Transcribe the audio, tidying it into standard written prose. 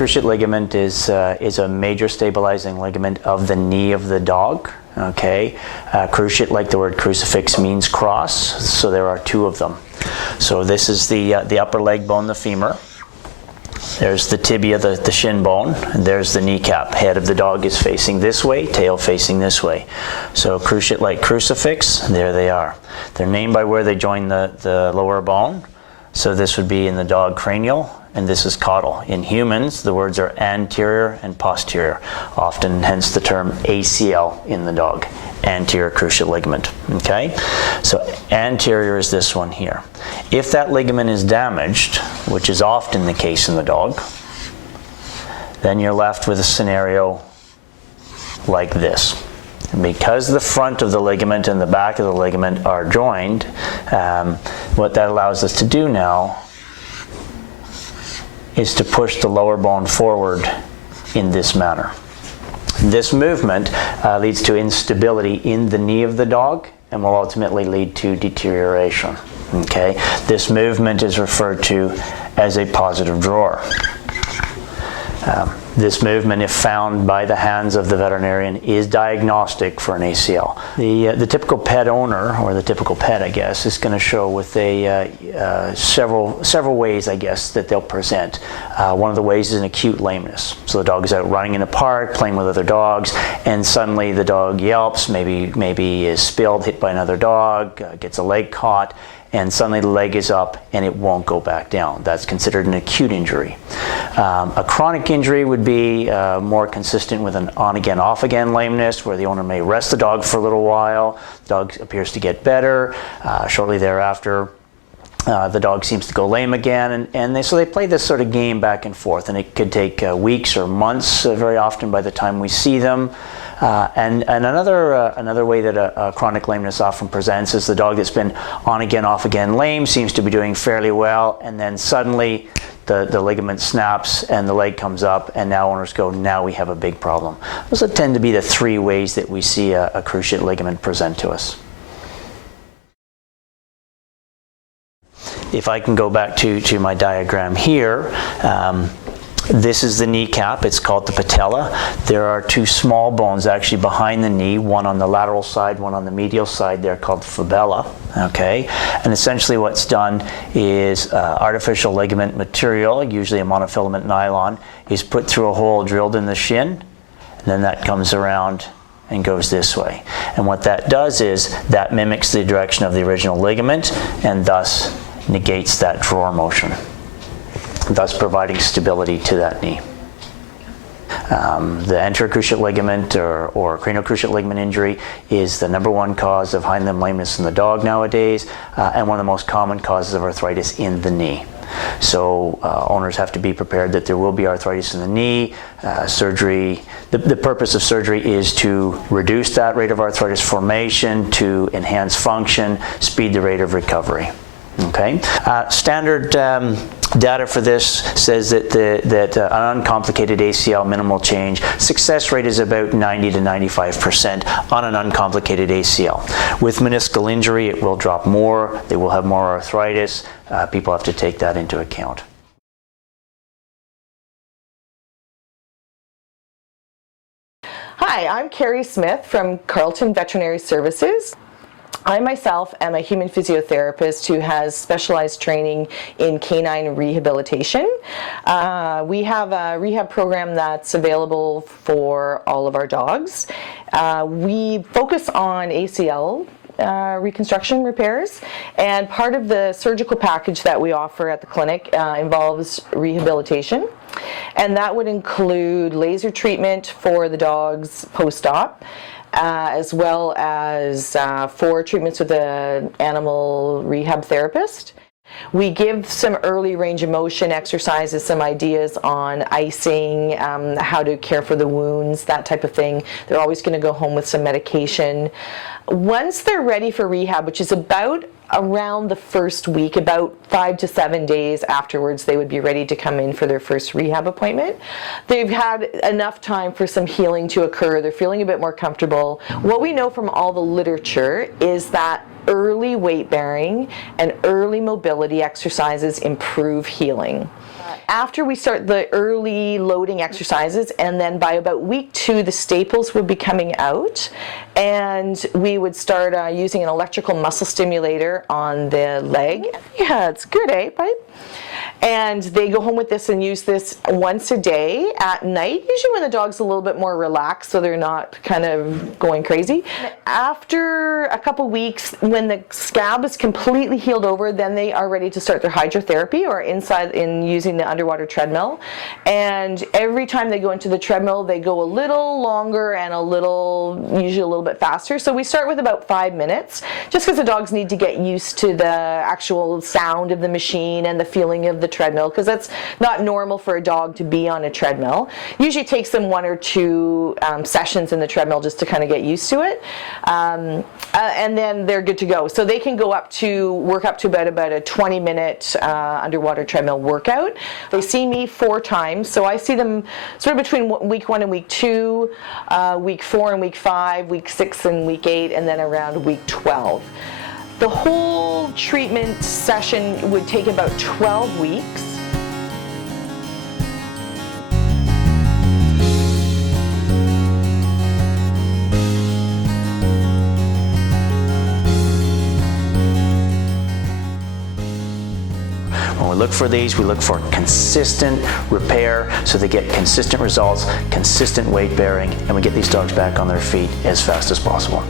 intercruciate ligament is a major stabilizing ligament of the knee of the dog. Okay, cruciate, like the word crucifix, means cross, so there are two of them. So this is the upper leg bone, the femur. There's the tibia, the shin bone, and there's the kneecap. Head of the dog is facing this way, tail facing this way. So cruciate like crucifix, there they are. They're named by where they join the lower bone. So this would be in the dog cranial, and this is caudal. In humans, the words are anterior and posterior, often hence the term ACL in the dog, anterior cruciate ligament. Okay, so anterior is this one here. If that ligament is damaged, which is often the case in the dog, then you're left with a scenario like this. And because the front of the ligament and the back of the ligament are joined, what that allows us to do now is to push the lower bone forward in this manner. This movement leads to instability in the knee of the dog and will ultimately lead to deterioration. Okay? This movement is referred to as a positive drawer. This movement, if found by the hands of the veterinarian, is diagnostic for an ACL. The typical pet owner, or the typical pet, I guess, is going to show with several ways, I guess, that they'll present. One of the ways is an acute lameness. So the dog is out running in a park, playing with other dogs, and suddenly the dog yelps, maybe is spilled, hit by another dog, gets a leg caught, and suddenly the leg is up and it won't go back down. That's considered an acute injury. A chronic injury would be more consistent with an on-again, off-again lameness, where the owner may rest the dog for a little while, the dog appears to get better, shortly thereafter the dog seems to go lame again, and so they play this sort of game back and forth, and it could take weeks or months very often by the time we see them. And another way that a chronic lameness often presents is the dog that's been on again, off again lame, seems to be doing fairly well, and then suddenly the ligament snaps and the leg comes up, and now owners go, now we have a big problem. Those tend to be the three ways that we see a cruciate ligament present to us. If I can go back to my diagram here, this is the kneecap. It's called the patella. There are two small bones actually behind the knee, one on the lateral side, one on the medial side. They're called fibula. Okay, and essentially what's done is artificial ligament material, usually a monofilament nylon, is put through a hole drilled in the shin, and then that comes around and goes this way. And what that does is that mimics the direction of the original ligament and thus negates that drawer motion, thus providing stability to that knee. The anterior cruciate ligament or cranial cruciate ligament injury is the #1 cause of hind limb lameness in the dog nowadays, and one of the most common causes of arthritis in the knee. So owners have to be prepared that there will be arthritis in the knee. Surgery, the purpose of surgery is to reduce that rate of arthritis formation, to enhance function, speed the rate of recovery. Okay, standard data for this says that an uncomplicated ACL minimal change success rate is about 90 to 95% on an uncomplicated ACL. With meniscal injury, it will drop more. They will have more arthritis. People have to take that into account. Hi, I'm Carrie Smith from Carleton Veterinary Services. I myself am a human physiotherapist who has specialized training in canine rehabilitation. We have a rehab program that's available for all of our dogs. We focus on ACL reconstruction repairs, and part of the surgical package that we offer at the clinic involves rehabilitation, and that would include laser treatment for the dogs post-op, as well as 4 treatments with an animal rehab therapist. We give some early range of motion exercises, some ideas on icing, how to care for the wounds, that type of thing. They're always going to go home with some medication. Once they're ready for rehab, which is about around the first week, about 5 to 7 days afterwards, they would be ready to come in for their first rehab appointment. They've had enough time for some healing to occur. They're feeling a bit more comfortable. What we know from all the literature is that early weight bearing and early mobility exercises improve healing. after we start the early loading exercises, and then by about week 2, the staples would be coming out, and we would start using an electrical muscle stimulator on the leg. Yeah, it's good, eh, bud? And they go home with this and use this once a day at night, usually when the dog's a little bit more relaxed, so they're not kind of going crazy. After a couple weeks, when the scab is completely healed over, then they are ready to start their hydrotherapy, or inside in using the underwater treadmill. And every time they go into the treadmill, they go a little longer and usually a little bit faster. So we start with about 5 minutes, just because the dogs need to get used to the actual sound of the machine and the feeling of the treadmill, because that's not normal for a dog to be on a treadmill. Usually takes them 1 or 2 sessions in the treadmill just to kind of get used to it, and then they're good to go. So they can go work up to about a 20-minute underwater treadmill workout. They see me 4 times, so I see them sort of between week 1 and week 2, week 4 and week 5, week 6 and week 8, and then around week 12. The whole treatment session would take about 12 weeks. When we look for these, we look for consistent repair, so they get consistent results, consistent weight bearing, and we get these dogs back on their feet as fast as possible.